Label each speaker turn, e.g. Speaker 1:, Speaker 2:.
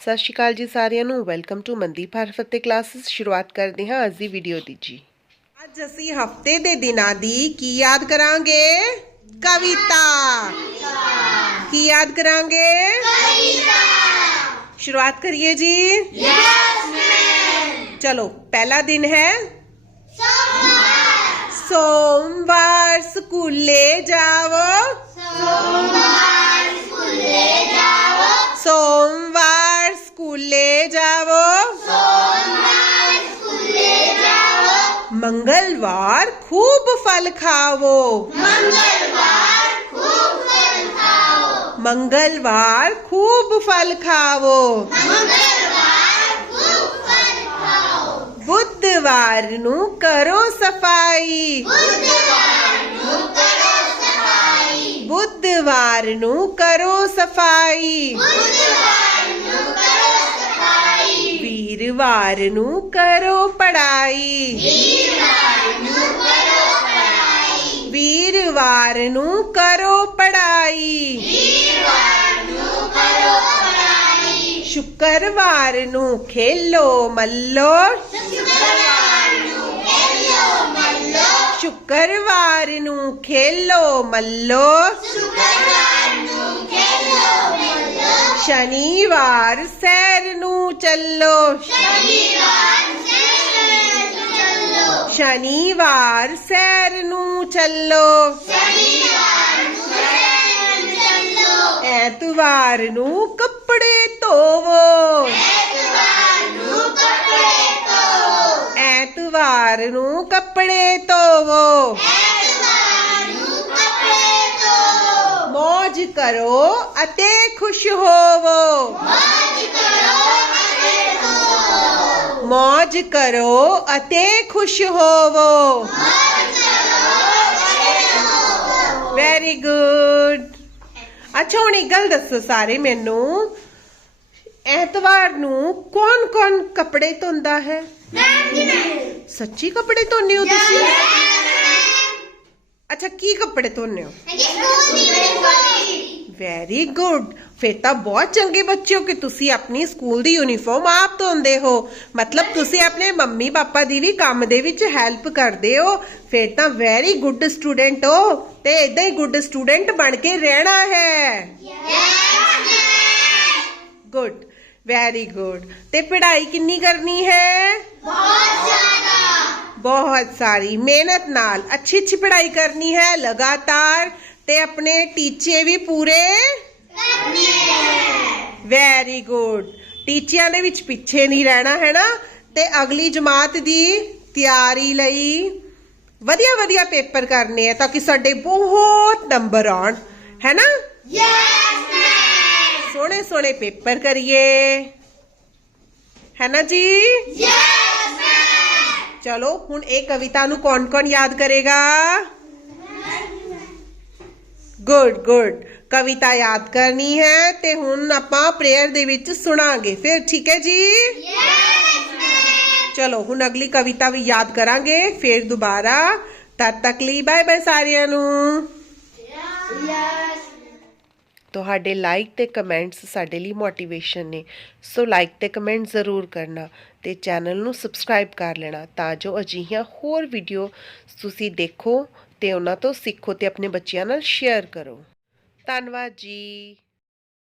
Speaker 1: ਸਤਿ ਸ਼੍ਰੀ ਅਕਾਲ ਜੀ ਸਾਰਿਆਂ ਨੂੰ। ਵੈਲਕਮ ਟੂ ਮਨਦੀਪ ਹਰਫਤੇ ਕਲਾਸਿਸ ਸ਼ੁਰੂਆਤ ਕਰਦੇ ਹਾਂ ਅੱਜ ਦੀ ਵੀਡੀਓ ਦੀ ਜੀ। ਅੱਜ ਅਸੀਂ ਹਫ਼ਤੇ ਦੇ ਦਿਨਾਂ ਦੀ ਕੀ ਯਾਦ ਕਰਾਂਗੇ? ਕਵਿਤਾ। ਕੀ ਯਾਦ ਕਰਾਂਗੇ? ਕਵਿਤਾ। ਸ਼ੁਰੂਆਤ ਕਰੀਏ ਜੀ। ਯੈਸ ਮੈਮ ਚਲੋ ਪਹਿਲਾ ਦਿਨ ਹੈ। ਸੋਮਵਾਰ ਸਕੂਲੇ ਜਾਵੋ। ਸੋਮਵਾਰ। मंगलवार खूब फल खाओ। मंगलवार खूब फल खाओ। मंगलवार खूब फल खाओ। बुधवार नु करो सफ़ाई। बुधवार नु करो सफ़ाई।
Speaker 2: बुधवार
Speaker 1: ਬੁੱਧਵਾਰ ਨੂੰ ਕਰੋ ਸਫ਼ਾਈ ਬੁੱਧਵਾਰ ਨੂੰ ਕਰੋ ਸਫ਼ਾਈ ਵੀਰਵਾਰ ਨੂੰ ਕਰੋ ਪੜਾਈ ਵੀਰਵਾਰ ਨੂੰ ਕਰੋ ਪੜਾਈ ਸ਼ੁੱਕਰਵਾਰ ਨੂੰ ਖੇਲੋ ਮੱਲੋ ਸ਼ੁੱਕਰਵਾਰ ਨੂੰ ਖੇਲੋ ਮੱਲੋ ਸ਼ਨੀਵਾਰ ਸੈਰ ਨੂੰ ਚੱਲੋ। ਸ਼ਨੀਵਾਰ ਸੈਰ ਨੂੰ ਚੱਲੋ। ਐਤਵਾਰ ਨੂੰ ਕੱਪੜੇ ਧੋਵੋ। ਐਤਵਾਰ ਨੂੰ ਕੱਪੜੇ ਧੋਵੋ ਮौज ਕਰੋ ਅਤੇ ਖੁਸ਼ ਹੋਵੋ। ਮौज ਕਰੋ ਅਤੇ ਖੁਸ਼ ਹੋਵੋ। ਵੈਰੀ ਗੁੱਡ ਅੱਛਾ, ਹੁਣ ਇੱਕ ਗੱਲ ਦੱਸੋ ਸਾਰੇ ਮੈਨੂੰ। ਐਤਵਾਰ ਨੂੰ ਕੌਣ ਕੌਣ ਕੱਪੜੇ ਧੋਂਦਾ ਹੈ? ਸੱਚੀ ਕੱਪੜੇ ਧੋਨੇ ਹੋ ਤੁਸੀਂ? ਅੱਛਾ, ਕੀ ਕੱਪੜੇ ਧੋਨੇ ਹੋ? ਵੈਰੀ ਗੁੱਡ ਫਿਰ ਤਾਂ ਬਹੁਤ ਚੰਗੇ ਬੱਚੇ ਹੋ ਕਿ ਤੁਸੀਂ ਆਪਣੀ ਸਕੂਲ ਦੀ ਯੂਨੀਫਾਰਮ ਆਪ ਧੋਂਦੇ ਹੋ। ਮਤਲਬ ਤੁਸੀਂ ਆਪਣੇ ਮੰਮੀ ਪਾਪਾ ਦੀ ਵੀ ਕੰਮ ਦੇ ਵਿੱਚ ਹੈਲਪ ਕਰਦੇ ਹੋ। ਫਿਰ ਤਾਂ ਵੈਰੀ ਗੁੱਡ ਸਟੂਡੈਂਟ ਹੋ। ਤੇ ਇਦਾਂ ਹੀ ਗੁੱਡ ਸਟੂਡੈਂਟ ਬਣ ਕੇ ਰਹਿਣਾ ਹੈ। ਗੁੱਡ ਵੈਰੀ ਗੁੱਡ ਤੇ ਪੜ੍ਹਾਈ ਕਿੰਨੀ ਕਰਨੀ ਹੈ? ਬਹੁਤ ਸਾਰੀ। ਮਿਹਨਤ ਨਾਲ ਅੱਛੀ ਅੱਛੀ ਪੜ੍ਹਾਈ ਕਰਨੀ ਹੈ। ਲਗਾਤਾਰ ਤੇ ਆਪਣੇ ਟੀਚੇ ਵੀ ਪੂਰੇ ਵੈਰੀ ਗੁੱਡ ਟੀਚਿਆਂ ਦੇ ਵਿੱਚ ਪਿੱਛੇ ਨਹੀਂ ਰਹਿਣਾ ਹੈ ਨਾ ਤੇ ਅਗਲੀ ਜਮਾਤ ਦੀ ਤਿਆਰੀ ਲਈ ਵਧੀਆ ਵਧੀਆ ਪੇਪਰ ਕਰਨੇ ਆ ਤਾਂ ਕਿ ਸਾਡੇ ਬਹੁਤ ਨੰਬਰ ਆਉਣ ਹੈ ਨਾ ਸੋਹਣੇ ਸੋਹਣੇ ਪੇਪਰ ਕਰੀਏ। ਹੈ ਨਾ ਜੀ? ਚਲੋ, ਹੁਣ ਇਹ ਕਵਿਤਾ ਨੂੰ ਕੌਣ ਕੌਣ ਯਾਦ ਕਰੇਗਾ? ਗੁੱਡ ਗੁੱਡ ਕਵਿਤਾ ਯਾਦ ਕਰਨੀ ਹੈ ਤੇ ਹੁਣ ਆਪਾਂ ਪ੍ਰੇਅਰ ਦੇ ਵਿੱਚ ਸੁਣਾਂਗੇ। ਫਿਰ ਠੀਕ ਹੈ ਜੀ? ਚਲੋ, ਹੁਣ ਅਗਲੀ ਕਵਿਤਾ ਵੀ ਯਾਦ ਕਰਾਂਗੇ। ਫਿਰ ਦੁਬਾਰਾ। ਤਦ ਤੱਕ ਲਈ ਬਾਏ ਬਾਏ ਸਾਰਿਆਂ ਨੂੰ। ਤੁਹਾਡੇ ਲਾਈਕ ਤੇ ਕਮੈਂਟਸ ਸਾਡੇ ਲਈ ਮੋਟੀਵੇਸ਼ਨ ਨੇ। ਸੋ ਲਾਈਕ ਤੇ ਕਮੈਂਟ ਜ਼ਰੂਰ ਕਰਨਾ ਤੇ ਚੈਨਲ ਨੂੰ ਸਬਸਕ੍ਰਾਈਬ ਕਰ ਲੈਣਾ ਤਾਂ ਜੋ ਅਜਿਹੀਆਂ ਹੋਰ ਵੀਡੀਓ ਤੁਸੀਂ ਦੇਖੋ ਤੇ ਉਹਨਾਂ ਤੋਂ ਸਿੱਖੋ ਤੇ ਆਪਣੇ ਬੱਚਿਆਂ ਨਾਲ ਸ਼ੇਅਰ ਕਰੋ। ਧੰਨਵਾਦ ਜੀ।